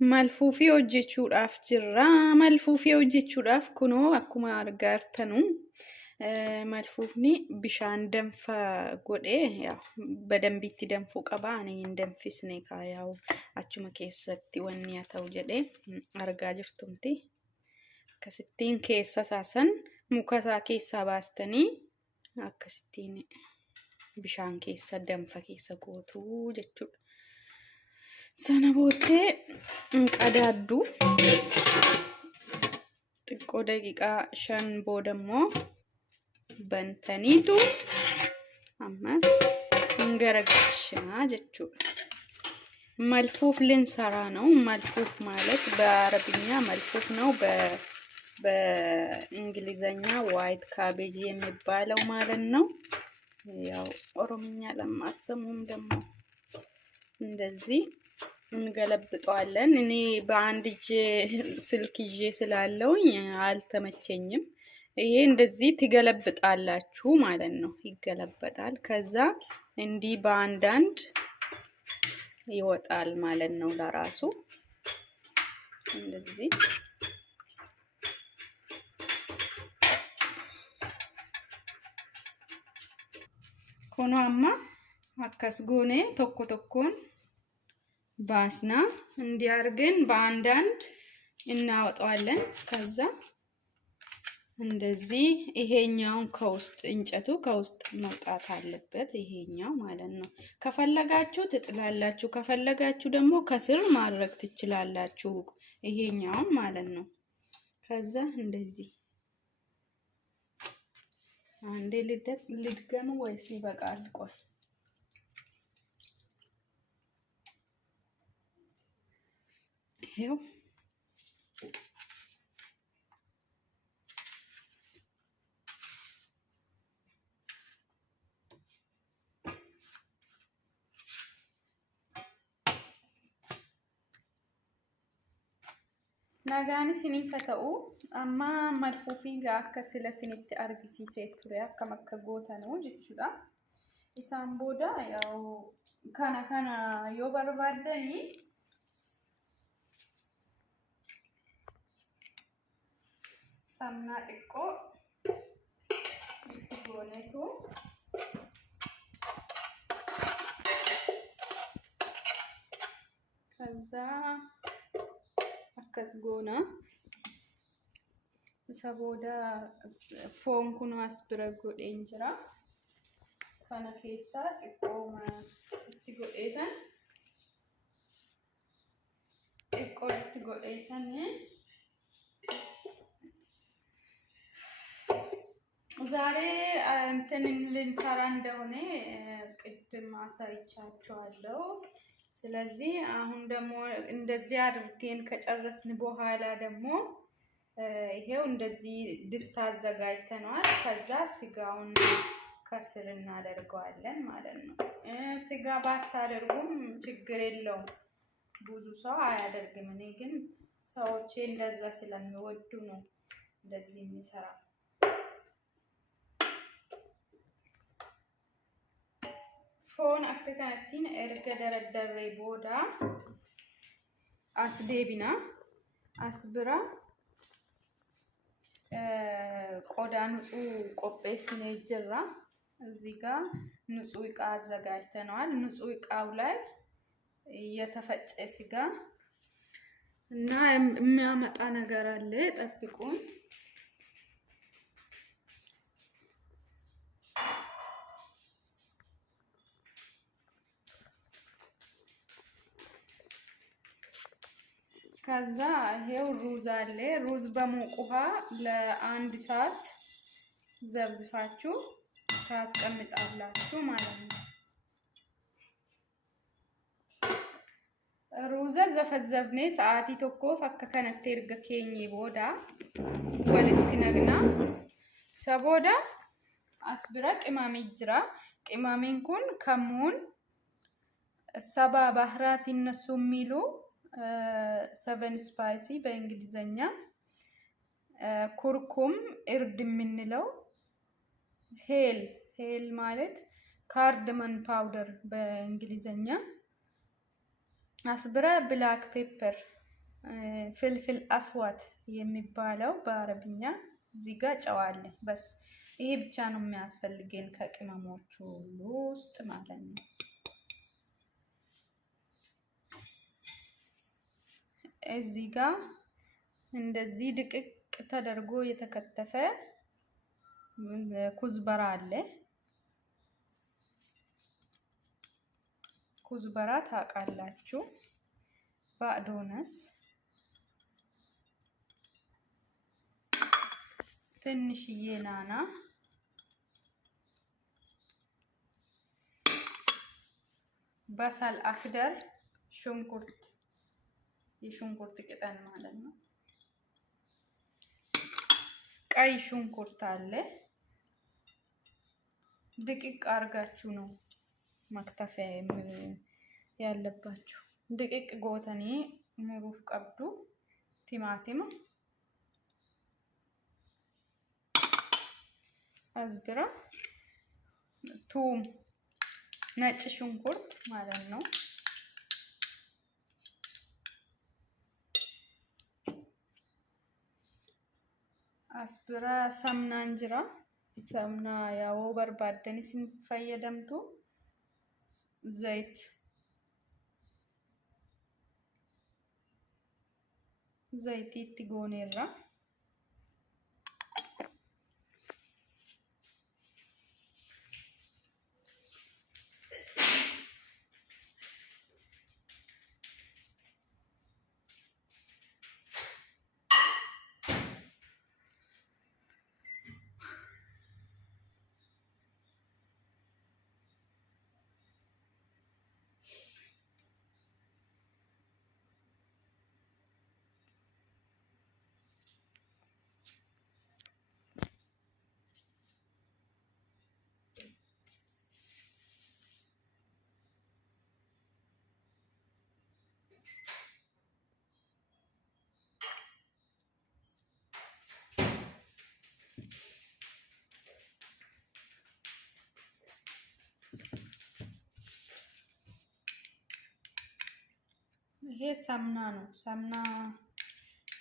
Malfuufii hojjechuudhaaf jirra. Malfuufii hojjechuudhaaf kunoo akkuma argaa jirtanu malfuufni bishaan danfa godhee badambiitti danfuu qaba. Ani hin danfisne kaayaa'u achuma keessatti wanni haa ta'u jedhee argaa jirtumti. Akkasittiin keessa isaasan muka isaa keessaa baastanii akkasittiin bishaan keessa danfa keessa gootuu jechuudha. Sana booddee qadaaddu xiqqoo daqiiqaa 5 booda immoo bantaniitu ammas garagalchinaa jechuudha. መልፉፍ ልንሰራ ነው። መልፉፍ ማለት በአረብኛ መልፉፍ ነው። በእንግሊዘኛ ዋይት ካቤጅ የሚባለው ማለት ነው። ያው ኦሮምኛ ለማሰሙም ደግሞ እንደዚህ እንገለብጠዋለን። እኔ በአንድ እጄ ስልክ ይዤ ስላለውኝ አልተመቸኝም። ይሄ እንደዚህ ትገለብጣላችሁ ማለት ነው። ይገለበጣል። ከዛ እንዲህ በአንዳንድ ይወጣል ማለት ነው። ለራሱ እንደዚህ ኮኖአማ አከስጎኔ ቶኮ ቶኮን ባስና እንዲያርገን በአንዳንድ እናወጣዋለን። ከዛ እንደዚህ ይሄኛውን ከውስጥ እንጨቱ ከውስጥ መውጣት አለበት። ይሄኛው ማለት ነው። ከፈለጋችሁ ትጥላላችሁ፣ ከፈለጋችሁ ደግሞ ከስር ማድረግ ትችላላችሁ። ይሄኛው ማለት ነው። ከዛ እንደዚህ አንዴ ልድገም ወይስ ይበቃል? ቆይ ይሄው nagaan isiniif ta'u amma malfuufii akka sila isinitti argisiisee ture akkam akka gootanuu jechuudha. Isaan booda yaw kana yoo barbaadani samnaa xiqqoo itti goonetu kaza kasgona saboda foon kun as bira godheen jira. Kana keessa xiqqooma itti godheetan ዛሬ እንትን ልንሰራ እንደሆነ ቅድም አሳይቻችኋለሁ። ስለዚህ አሁን ደግሞ እንደዚህ አድርገን ከጨረስን በኋላ ደግሞ ይሄው እንደዚህ ድስት አዘጋጅተናል። ከዛ ስጋውን ከስር እናደርገዋለን ማለት ነው። ስጋ ባታደርጉም ችግር የለውም፣ ብዙ ሰው አያደርግም። እኔ ግን ሰዎቼ እንደዛ ስለሚወዱ ነው እንደዚህ የሚሰራ። foon akka kanattiin erga dardarree booda as deebina. As bira qodaa nutsuu qopheessinee jirra። እዚህ ጋር ንጹህ ዕቃ አዘጋጅተናል። ንጹህ ዕቃው ላይ የተፈጨ ስጋ እና የሚያመጣ ነገር አለ። ጠብቁን። ከዛ ይሄው ሩዝ አለ። ሩዝ በሙቅ ውሃ ለአንድ ሰዓት ዘብዝፋችሁ ታስቀምጣላችሁ ማለት ነው። ሩዝ ዘፈዘፍኔ ሰዓቲ ቶኮ ፈከ ከነቴ እርገ ኬኝ ቦዳ ወልቲ ነግና ሰቦዳ አስብራ ቅማሜ ጅራ። ቅማሜን ኩን ከሙን ሰባ ባህራት ይነሱ የሚሉ 7 ስፓይሲ በእንግሊዘኛ፣ ኩርኩም እርድ የምንለው፣ ሄል ማለት ካርደመን ፓውደር በእንግሊዘኛ፣ አስብራ ብላክ ፔፐር ፍልፍል አስዋት የሚባለው በአረብኛ እዚህ ጋር ጨው አለ። በስ ይሄ ብቻ ነው የሚያስፈልገን ከቅመሞቹ ሁሉ ውስጥ ማለት ነው። እዚህ ጋር እንደዚህ ድቅቅ ተደርጎ የተከተፈ ኩዝበራ አለ። ኩዝበራ ታውቃላችሁ? ባዕዶነስ ትንሽዬ ናና፣ በሰል አክደር፣ ሽንኩርት፣ የሽንኩርት ቅጠል ማለት ነው። ቀይ ሽንኩርት አለ። ድቅቅ አርጋችሁ ነው መክተፊያ ያለባችሁ። ድቅቅ ጎተኔ ሙሩፍ ቀብዱ፣ ቲማቲም፣ አዝግራ፣ ቱም፣ ነጭ ሽንኩርት ማለት ነው። አስብራ ሰምና እንጅራ ሰምና ያው በርባደን ሲፈየደምቱ ዘይት ዘይት ጎኔራ ይሄ ሰምና ነው። ሰምና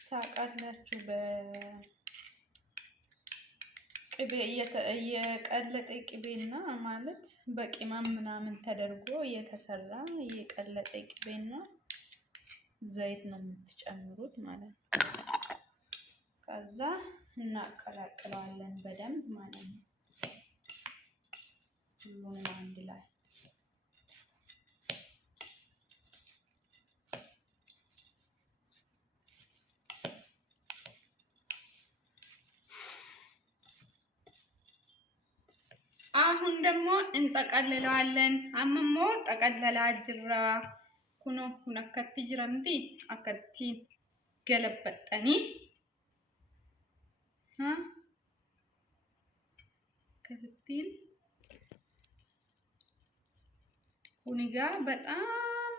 ታውቃላችሁ? በቅቤ የቀለጠ ቅቤና ማለት በቅመም ምናምን ተደርጎ የተሰራ የቀለጠ ቅቤና ዘይት ነው የምትጨምሩት ማለት ነው። ከዛ እናቀላቅለዋለን በደንብ ማለት ነው። ሁሉንም አንድ ላይ አሁን ደግሞ እንጠቀልለዋለን። አመሞ ጠቀለላ ጅራ ኩኖ ሁነከቲ ጅረምቲ አከቲ ገለበጠኒ ከስቲል ኩኒጋ በጣም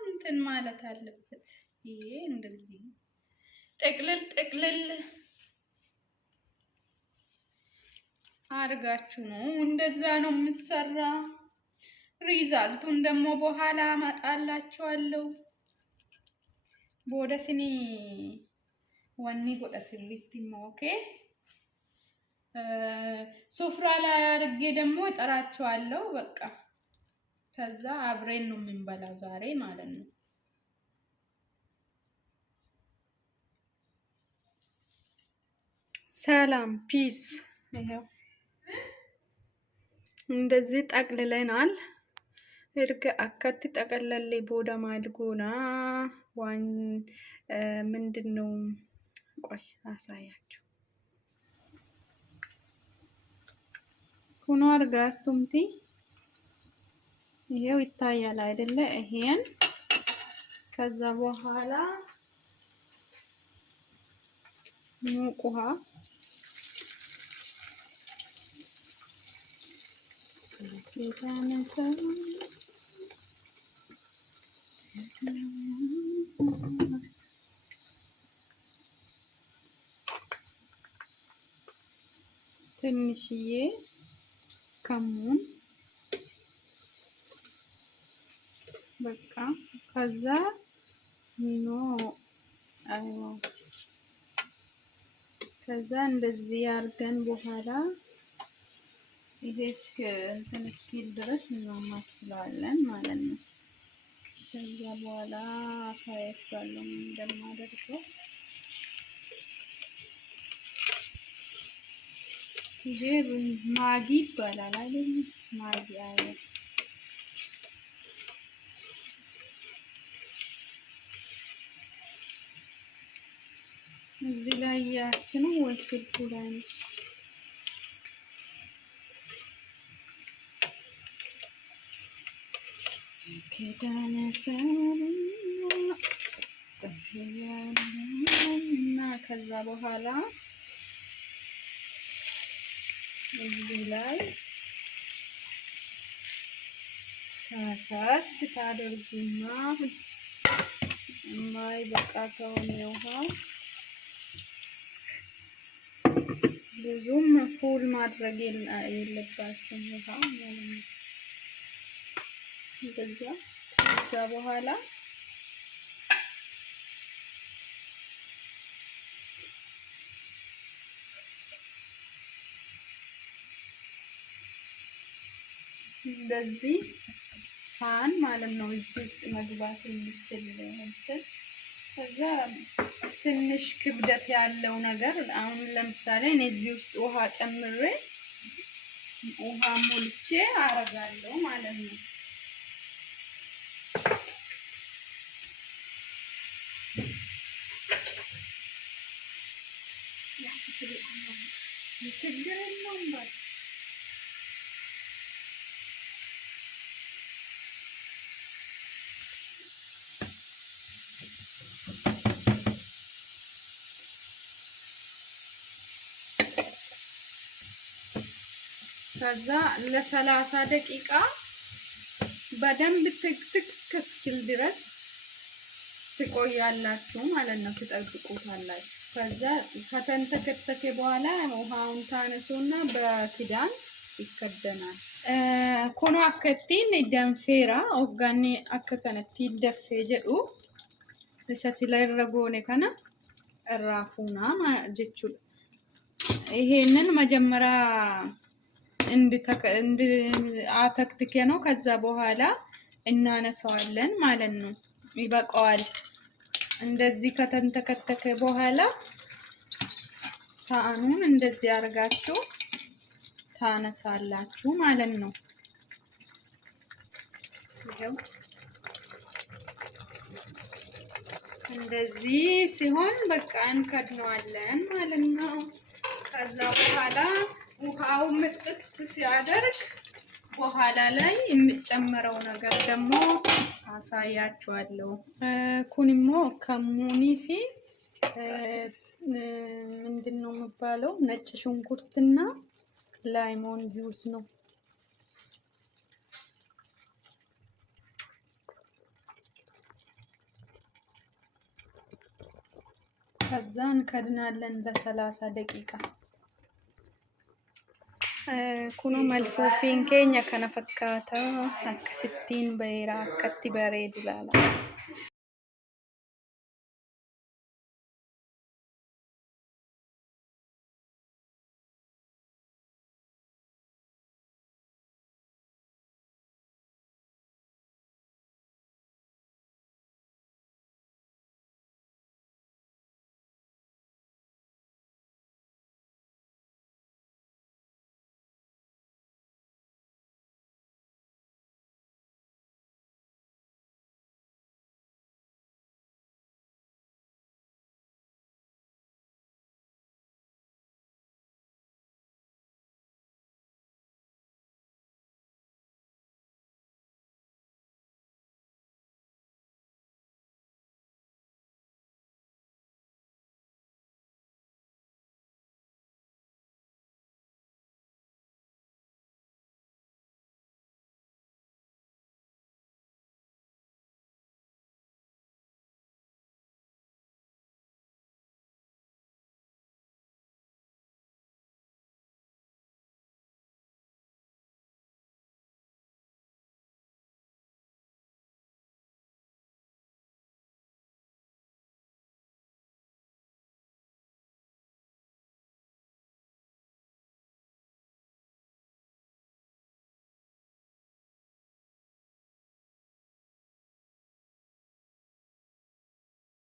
እንትን ማለት አለበት። ይሄ እንደዚህ ጥቅልል አርጋችሁ ነው። እንደዛ ነው የምሰራ። ሪዛልቱን ደግሞ በኋላ አመጣላችኋለሁ። ቦደስኒ ወኒ ጎደስሪቲ ኦኬ። ሱፍራ ላይ አድርጌ ደግሞ እጠራችኋለሁ። በቃ ከዛ አብሬን ነው የምንበላው ዛሬ ማለት ነው። ሰላም ፒስ። ይሄው እንደዚህ ጠቅልለናል። እርገ አከት ጠቀለለ ቦዳ ማድጎና ዋን ምንድነው? ቆይ አሳያችሁ። ኩኖ አርጋቱምቲ ይሄው ይታያል አይደለ? ይሄን ከዛ በኋላ ሙቅ ውሃ ትንሽዬ ከሙን በቃ ከዛ ኖ አይዋ ከዛ እንደዚህ አድርገን በኋላ ይሄ እንትን እስኪል ድረስ እናማስለዋለን ማለት ነው። ከዛ በኋላ አሳያችኋለሁ እንደማደርገው። ይሄ ማጊ ይባላል አይደል? ማጊ አለ። እዚህ ላይ ያስኑ ወይ ስልኩ ላይ ነው? ኪዳነ እና ከዛ በኋላ እዚህ ላይ ታሳስ ታደርጉና የማይበቃ ከሆነ ውሃ ብዙም ፉል ማድረግ የለባችሁም ውሃ ማለት ነው። ከዛ በኋላ እንደዚህ ሳህን ማለት ነው እዚህ ውስጥ መግባት የሚችል እንትን። ከዛ ትንሽ ክብደት ያለው ነገር አሁን ለምሳሌ እኔ እዚህ ውስጥ ውሃ ጨምሬ ውሃ ሞልቼ አረጋለሁ ማለት ነው። ችግር የለውም ባይ ከዛ ለ30 ደቂቃ በደንብ ትክትክ እስኪል ድረስ ትቆያላችሁ ማለት ነው። ትጠብቁታላችሁ። ከዛ ከተንተከተከ በኋላ ውሃውን ታነሱና በክዳን ይከደናል። ኩኑ አከቲን ደንፌራ ኦጋኒ አከከነቲ ደፌ ጀዱ ለሰሲላ ይረጎኔ ከና ራፉና ጀቹ ይሄንን መጀመሪያ እንድ አተክትከ ነው። ከዛ በኋላ እናነሳዋለን ማለት ነው። ይበቃዋል። እንደዚህ ከተንተከተከ በኋላ ሳህኑን እንደዚህ አርጋችሁ ታነሳላችሁ ማለት ነው። ይሄው እንደዚህ ሲሆን በቃ እንከድነዋለን ማለት ነው። ከዛ በኋላ ውሃው ምጥጥ ሲያደርግ በኋላ ላይ የሚጨመረው ነገር ደግሞ አሳያችኋለሁ። ኩኒሞ ከሙኒፊ ምንድነው የሚባለው? ነጭ ሽንኩርትና ላይሞን ጁስ ነው። ከዛ እንከድናለን ለ30 ደቂቃ። ኩኑ መልፉፊን ኬኛ ከነ ፈካታ አከስቲን በይራ አከቲ በሬዱ ላላ